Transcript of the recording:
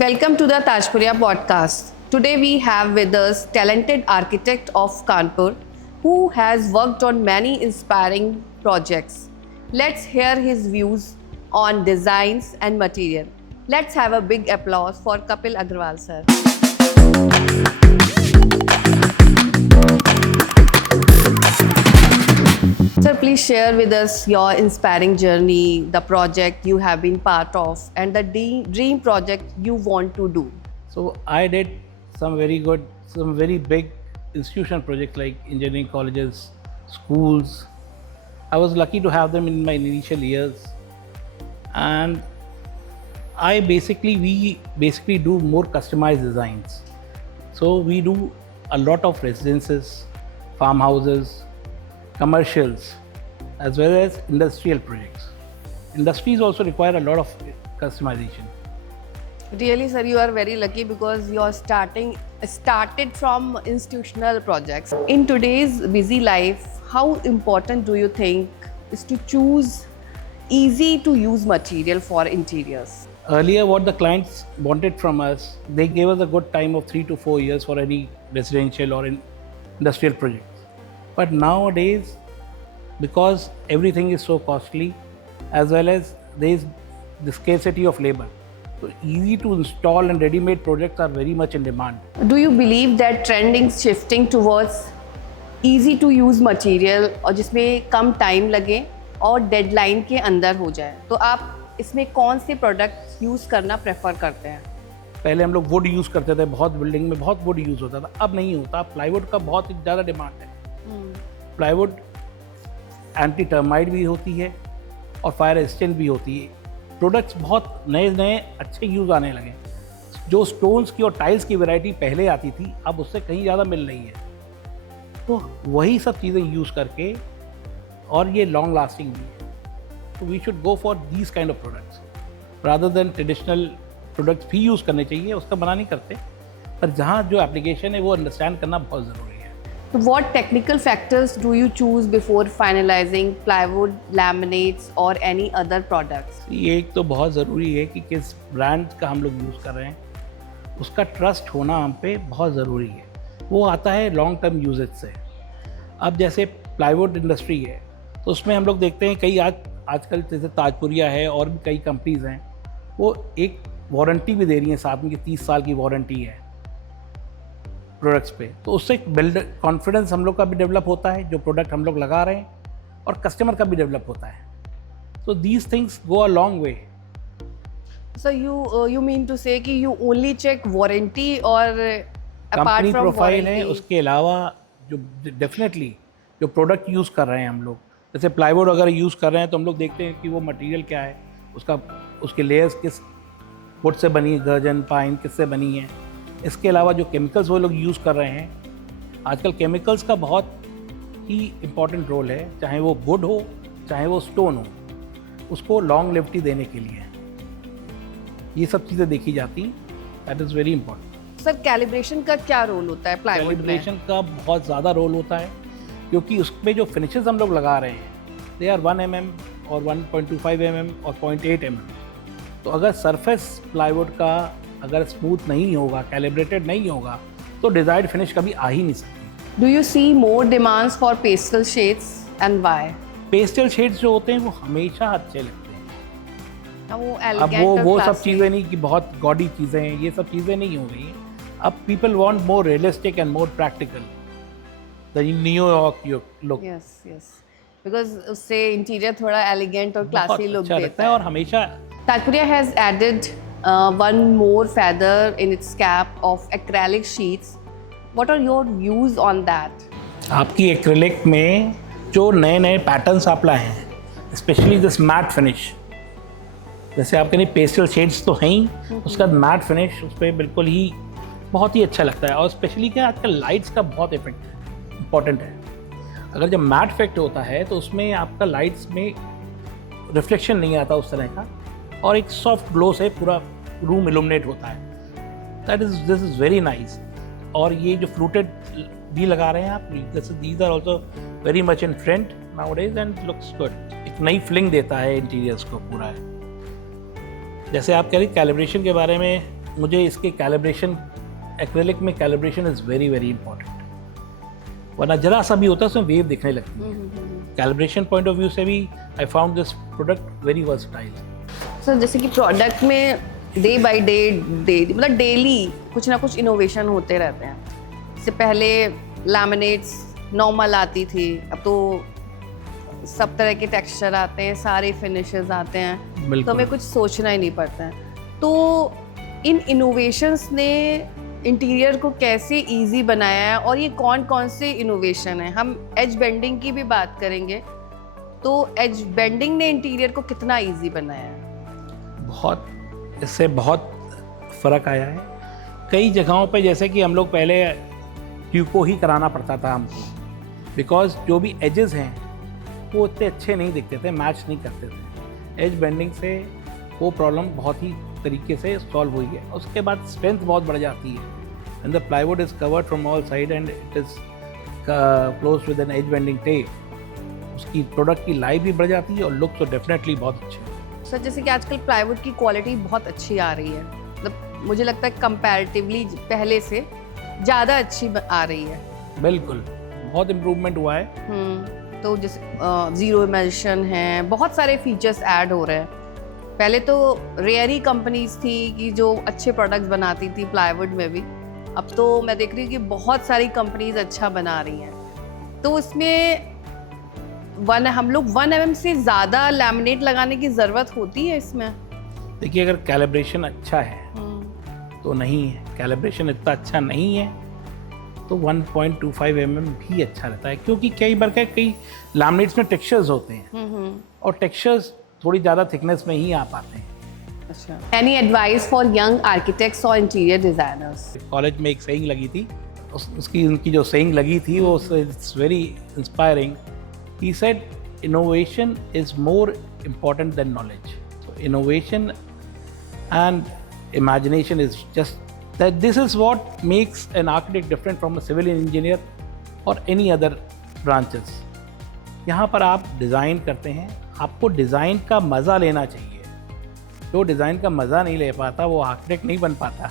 Welcome to the Tajpuria podcast. Today we have with us talented architect of Kanpur who has worked on many inspiring projects. Let's hear his views on designs and material. Let's have a big applause for Kapil Agrawal sir. Sir, please share with us your inspiring journey, the project you have been part of, and the dream project you want to do. So I did some very big institutional projects like engineering colleges, schools. I was lucky to have them in my initial years, and we basically do more customized designs. So we do a lot of residences, farmhouses, commercials, as well as industrial projects. Industries also require a lot of customization. Really, sir, you are very lucky because you are started from institutional projects. In today's busy life, how important do you think is to choose easy to use material for interiors? Earlier, what the clients wanted from us, they gave us a good time of 3 to 4 years for any residential or industrial projects. But nowadays, because everything is so costly, as well as there is the scarcity of labor, so easy to install and ready-made projects are very much in demand. Do you believe that trend is shifting towards easy to use material और जिसमें कम time लगे और deadline के अंदर हो जाए, तो आप इसमें कौन से प्रोडक्ट यूज़ करना प्रेफर करते हैं? पहले हम लोग वुड यूज़ करते थे, बहुत बिल्डिंग में बहुत वुड यूज़ होता था, अब नहीं होता। प्लाईवुड का बहुत ज़्यादा डिमांड है। प्लाईवुड एंटी टर्माइट भी होती है और फायर रेजिस्टेंट भी होती है। प्रोडक्ट्स बहुत नए नए अच्छे यूज़ आने लगे। जो स्टोन्स की और टाइल्स की वैरायटी पहले आती थी, अब उससे कहीं ज़्यादा मिल रही है। तो वही सब चीज़ें यूज़ करके, और ये लॉन्ग लास्टिंग भी है, तो we should go for these kind of products rather than traditional products भी यूज़ करने चाहिए, उसका मना नहीं करते, पर जहाँ जो एप्लीकेशन है वो अंडरस्टैंड करना बहुत ज़रूरी है। What technical factors do you choose before finalizing plywood, laminates or any other products? ये एक तो बहुत ज़रूरी है कि किस ब्रांड का हम लोग यूज़ कर रहे हैं, उसका ट्रस्ट होना हम पे बहुत ज़रूरी है। वो आता है लॉन्ग टर्म यूजेज से। अब जैसे प्लाईवुड इंडस्ट्री है, तो उसमें हम लोग देखते हैं कई आजकल जैसे ताजपुरिया है और भी कई कंपनीज़ हैं, वो एक वारंटी भी दे रही हैं साथ में कि 30 साल की वारंटी है प्रोडक्ट्स पे। तो उससे बिल्ड कॉन्फिडेंस हम लोग का भी डेवलप होता है, जो प्रोडक्ट हम लोग लगा रहे हैं, और कस्टमर का भी डेवलप होता है। तो these things go a long way. So you mean to say कि you only check warranty और apart कंपनी from प्रोफाइल है, warranty? उसके अलावा जो डेफिनेटली जो प्रोडक्ट यूज़ कर रहे हैं हम लोग, जैसे प्लाईवुड अगर यूज़ कर रहे हैं तो हम लोग देखते हैं कि वो मटेरियल क्या है, उसके लेयर्स किस वुड से बनी है, गर्जन पाइन किससे बनी है। इसके अलावा जो केमिकल्स वो लोग यूज़ कर रहे हैं, आजकल केमिकल्स का बहुत ही इम्पॉर्टेंट रोल है, चाहे वो वुड हो चाहे वो स्टोन हो, उसको लॉन्ग लिविटी देने के लिए ये सब चीज़ें देखी जाती हैं। That is very important. Sir, calibration का क्या रोल होता है प्लाईवुड में? कैलिब्रेशन का बहुत ज़्यादा रोल होता है, क्योंकि उसमें जो फिनिशेस हम लोग लगा रहे हैं, दे आर 1 mm और 1.25 mm और 0.8 mm। तो अगर सरफेस प्लाईवुड का अगर स्मूथ नहीं होगा, कैलिब्रेटेड नहीं होगा, तो डिजायर्ड फिनिश कभी आ ही नहीं सकती। Do you see more demands for pastel shades and why? Pastel shades जो होते हैं वो हमेशा अच्छे लगते हैं। अब वो अब elegant और वो सब classy। चीज़ें नहीं कि बहुत गॉडी चीज़ें हैं, ये सब चीज़ें नहीं हो गई। अब people want more realistic and more practical, the New York look. Yes. Because उससे इंटीरियर थोड़ा एलिगेंट और बहुत क्लासी लुक अच्छा लगता देता है। है। और हमेशा Tajpuria has added one more feather in its cap of acrylic sheets. What are your views on that? आपकी एक्रिलिक में जो नए नए पैटर्न्स आप लाए हैं, स्पेशली दिस मैट फिनिश, जैसे आपके नहीं पेस्टल शेड्स तो हैं ही, उसका मैट फिनिश उस पर बिल्कुल ही बहुत ही अच्छा लगता है। और स्पेशली क्या आजकल लाइट्स का बहुत इफेक्ट इम्पॉर्टेंट है। अगर जब मैट इफेक्ट होता है तो उसमें आपका लाइट्स में रिफ्लेक्शन नहीं आता उस तरह का, और एक सॉफ्ट ग्लो से पूरा रूम इल्यूमिनेट होता है। This is very nice. और ये जो फ्लूटेड भी लगा रहे हैं आप, these are also very much in trend nowadays and looks good. एक नई फीलिंग देता है इंटीरियर्स को पूरा। जैसे आप कह रही कैलिब्रेशन के बारे में, मुझे इसके कैलिब्रेशन, एक्रेलिक में calibration is very very important, वरना जरा सा भी होता है उसमें वेव दिखने लगती है। कैलिब्रेशन पॉइंट ऑफ व्यू से भी I found this product very versatile. Sir जैसे कि प्रोडक्ट में डे बाय डे मतलब डेली कुछ ना कुछ इनोवेशन होते रहते हैं। इससे पहले लैमिनेट्स नॉर्मल आती थी, अब तो सब तरह के टेक्सचर आते हैं, सारे फिनिशेस आते हैं, तो हमें कुछ सोचना ही नहीं पड़ता है। तो इन इनोवेशंस ने इंटीरियर को कैसे इजी बनाया है और ये कौन कौन से इनोवेशन है? हम एज बेंडिंग की भी बात करेंगे, तो एज बेंडिंग ने इंटीरियर को कितना इजी बनाया है? बहुत, इससे बहुत फ़र्क आया है। कई जगहों पे जैसे कि हम लोग पहले ट्यूको ही कराना पड़ता था हमको, बिकॉज जो भी एजेस हैं वो उतने अच्छे नहीं दिखते थे, मैच नहीं करते थे। एज बेंडिंग से वो प्रॉब्लम बहुत ही तरीके से सॉल्व हुई है। उसके बाद स्ट्रेंथ बहुत बढ़ जाती है, and the plywood is covered from all side and it is close with an edge bending tape. उसकी प्रोडक्ट की लाइफ भी बढ़ जाती है और लुक तो डेफिनेटली बहुत अच्छे है। सर जैसे कि आजकल प्लाईवुड की क्वालिटी बहुत अच्छी आ रही है, मतलब मुझे लगता है कंपैरेटिवली पहले से ज़्यादा अच्छी आ रही है। बिल्कुल, बहुत इम्प्रूवमेंट हुआ है। तो जैसे ज़ीरो इमल्शन है, बहुत सारे फीचर्स ऐड हो रहे हैं। पहले तो रेयर ही कंपनीज थी कि जो अच्छे प्रोडक्ट्स बनाती थी प्लाईवुड में भी, अब तो मैं देख रही हूँ कि बहुत सारी कंपनीज अच्छा बना रही हैं। तो इसमें हम लोग 1 mm से ज़्यादा लैमिनेट लगाने की ज़रूरत होती है इसमें? देखिए, अगर कैलिब्रेशन अच्छा है तो नहीं है, कैलिब्रेशन इतना अच्छा नहीं है तो 1.25 mm भी अच्छा रहता है, क्योंकि कई बार कई लैमिनेट्स में टेक्सचर्स होते हैं और टेक्सचर्स थोड़ी ज़्यादा थिकनेस में ही आ पाते हैं। अच्छा, any advice for young architects और इंटीरियर डिज़ाइनर्स? कॉलेज में एक सेइंग लगी थी, उनकी जो सेइंग लगी थी वो it's very inspiring. He said innovation is more important than knowledge. So innovation and imagination is just that. This is what makes an architect different from a civil engineer or any other branches. यहाँ पर आप design करते हैं, आपको design का मज़ा लेना चाहिए। जो डिज़ाइन का मज़ा नहीं ले पाता वो आर्किटेक्ट नहीं बन पाता।